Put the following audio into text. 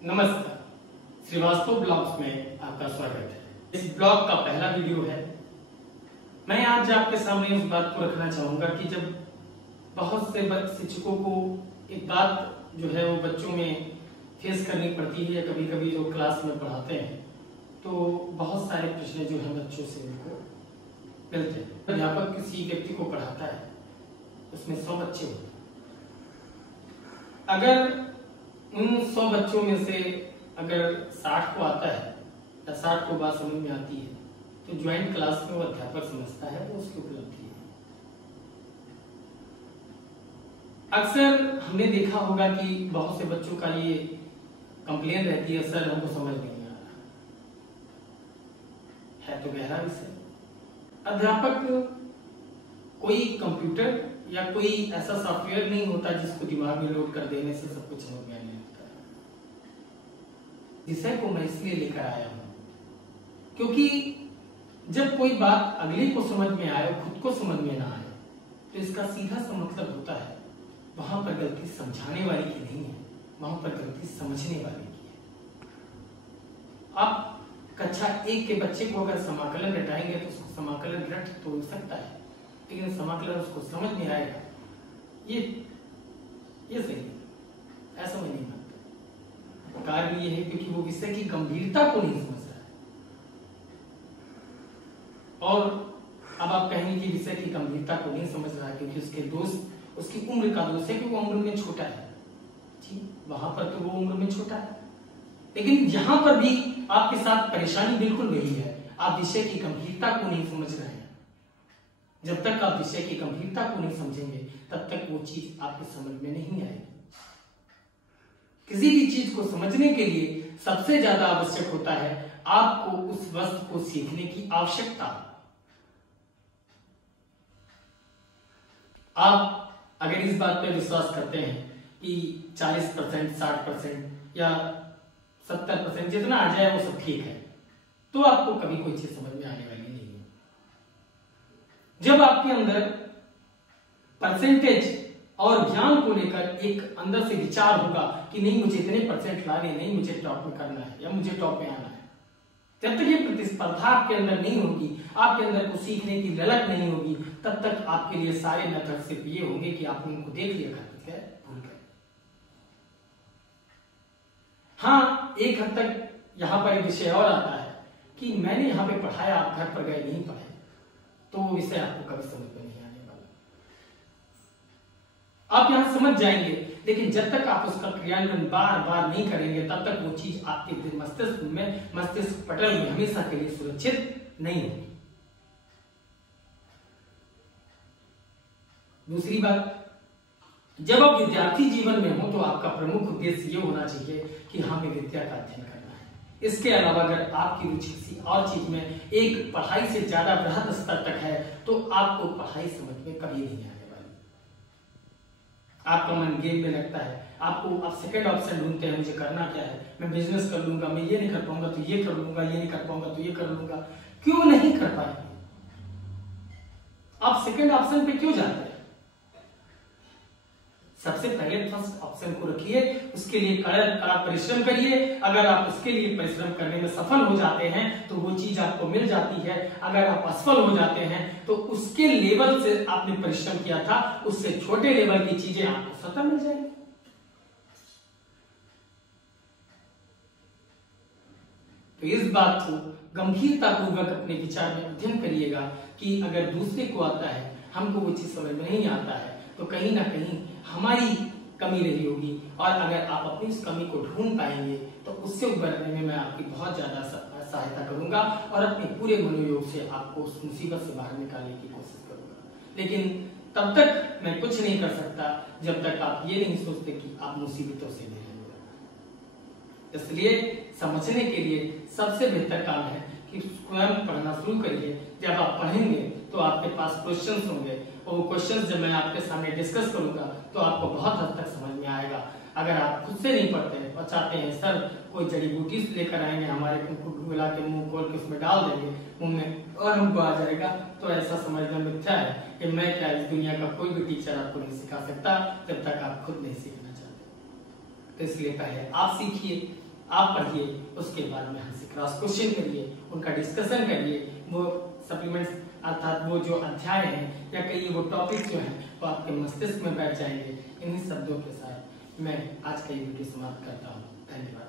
नमस्कार, श्रीवास्तव ब्लॉग्स में आपका स्वागत है। इस ब्लॉग का पहला वीडियो है। मैं आज आपके सामने उस बात को रखना चाहूंगा कि जब बहुत से शिक्षकों को एक बात जो है वो बच्चों में फेस करनी पड़ती है, कभी कभी जो क्लास में पढ़ाते हैं तो बहुत सारे प्रश्न जो है बच्चों से उनको मिलते हैं। अध्यापक किसी व्यक्ति को पढ़ाता है, उसमें 100 बच्चे होते हैं। अगर उन 100 बच्चों में से अगर 60 को आता है या 60 को बात समझ में आती है तो ज्वाइंट क्लास में वो अध्यापक समझता है वो उसकी उपलब्धि है। अक्सर हमने देखा होगा कि बहुत से बच्चों का ये कंप्लेन रहती है, सर हमको समझ नहीं आ रहा है तो गहरा विषय। अध्यापक कोई कंप्यूटर या कोई ऐसा सॉफ्टवेयर नहीं होता जिसको दिमाग में लोड कर देने से सब कुछ समझ में आने लगता है। विषय को मैं इसलिए लेकर आया हूं क्योंकि जब कोई बात अगले को समझ में आए, खुद को समझ में ना आए, तो इसका सीधा सा मतलब होता है वहां पर गलती समझाने वाली की नहीं है, वहां पर गलती समझने वाली की है। आप कक्षा 1 के बच्चे को अगर समाकलन रटाएंगे तो उसको समाकलन रट तो सकता है, लेकिन समाकलन उसको समझ में आएगा ये सही है, ऐसा मैं नहीं मानता। कारण ये है क्योंकि वो विषय की गंभीरता को नहीं समझ रहा है। और अब आप कहेंगे कि विषय की गंभीरता को नहीं समझ रहा है क्योंकि उसके दोस्त, उसकी उम्र का दोस्त है कि वो उम्र में छोटा है। ठीक, वहां पर तो वो उम्र में छोटा है, लेकिन यहां पर भी आपके साथ परेशानी बिल्कुल वही है। आप विषय की गंभीरता को नहीं समझ रहे हैं। जब तक आप विषय की गंभीरता को नहीं समझेंगे तब तक वो चीज आपके समझ में नहीं आएगी। किसी भी चीज को समझने के लिए सबसे ज्यादा आवश्यक होता है आपको उस वस्तु को सीखने की आवश्यकता। आप अगर इस बात पर विश्वास करते हैं कि 40%, 60% या 70% जितना आ जाए वो सब ठीक है, तो आपको कभी कोई चीज समझ में आने वाली नहीं है। जब आपके अंदर परसेंटेज और ज्ञान को लेकर एक अंदर से विचार होगा कि नहीं मुझे इतने परसेंट लाने, नहीं मुझे टॉप में करना है या मुझे टॉप में आना है, जब तक ये प्रतिस्पर्धा आपके अंदर नहीं होगी, आपके अंदर कुछ सीखने की ललक नहीं होगी, तब तक आपके लिए सारे मेथड सिर्फ ये होंगे कि आपने उनको देख लिया, कर भूल गए। हाँ, एक हद तक यहां पर एक विषय और आता है कि मैंने यहां पे पढ़ाया, आप घर पर गए नहीं पढ़े, तो वो विषय आपको कभी समझ में नहीं आने वाला। आप यहां समझ जाएंगे, लेकिन जब तक आप उसका क्रियान्वयन बार बार नहीं करेंगे तब तक वो चीज आपके मस्तिष्क में, मस्तिष्क पटल में हमेशा के लिए सुरक्षित नहीं होगी। दूसरी बात, जब आप विद्यार्थी जीवन में हो तो आपका प्रमुख उद्देश्य ये होना चाहिए कि हमें विद्या का अध्ययन करना है। इसके अलावा अगर आपकी रुचि किसी और चीज में, एक पढ़ाई से ज्यादा बृहद स्तर तक है, तो आपको पढ़ाई समझ में कभी नहीं आने वाली। आपका मन गेम में लगता है, आप सेकंड ऑप्शन ढूंढते हैं, मुझे करना क्या है, मैं बिजनेस कर लूंगा, मैं ये नहीं कर पाऊंगा तो ये कर लूंगा, ये नहीं कर पाऊंगा तो ये कर लूंगा। क्यों नहीं कर पाएंगे? आप सेकंड ऑप्शन पे क्यों जाते हैं? सबसे पहले फर्स्ट ऑप्शन को रखिए, उसके लिए कड़ा परिश्रम करिए। अगर आप उसके लिए परिश्रम करने में सफल हो जाते हैं तो वो चीज आपको मिल जाती है। अगर आप असफल हो जाते हैं तो उसके लेवल से आपने परिश्रम किया था, उससे छोटे लेवल की चीजें आपको स्वतः मिल जाएंगी। तो इस बात को गंभीरता पूर्वक अपने विचार में अध्ययन करिएगा कि अगर दूसरे को आता है, हमको वो चीज समझ में नहीं आता है, तो कहीं ना कहीं हमारी कमी रही होगी। और अगर आप अपनी उस कमी को ढूंढ पाएंगे तो उससे उबरने में मैं आपकी बहुत ज्यादा सहायता करूंगा और अपने पूरे मनोयोग से आपको उस मुसीबत से बाहर निकालने की कोशिश करूंगा। लेकिन तब तक मैं कुछ नहीं कर सकता जब तक आप ये नहीं सोचते कि आप मुसीबतों से नहीं लड़ोगे। इसलिए समझने के लिए सबसे बेहतर काम है कि स्वयं पढ़ना शुरू करिए। जब आप पढ़ेंगे तो आपके पास क्वेश्चंस होंगे और वो क्वेश्चंस जब मैं आपके सामने डिस्कस करूंगा तो आपको बहुत हद तक समझ में आएगा। अगर आप खुद से नहीं पढ़ते और चाहते हैं सर कोई जड़ी बूटी लेकर आएंगे, हमारे मिला के मुंह खोल के उसमें डाल देंगे मुंह में और हमको आ जाएगा, तो ऐसा समझना मिथ्या है कि मैं क्या, इस दुनिया का कोई भी टीचर आपको नहीं सिखा सकता जब तक आप खुद नहीं सीखना चाहते। तो इसलिए पहले आप सीखिए, आप पढ़िए, उसके बाद में हमसे क्रॉस क्वेश्चन करिए, उनका डिस्कशन करिए। वो सप्लीमेंट्स अर्थात वो जो अध्याय हैं या कहिए वो टॉपिक जो हैं वो आपके मस्तिष्क में बैठ जाएंगे। इन्हीं शब्दों के साथ मैं आज का ये वीडियो समाप्त करता हूँ। धन्यवाद।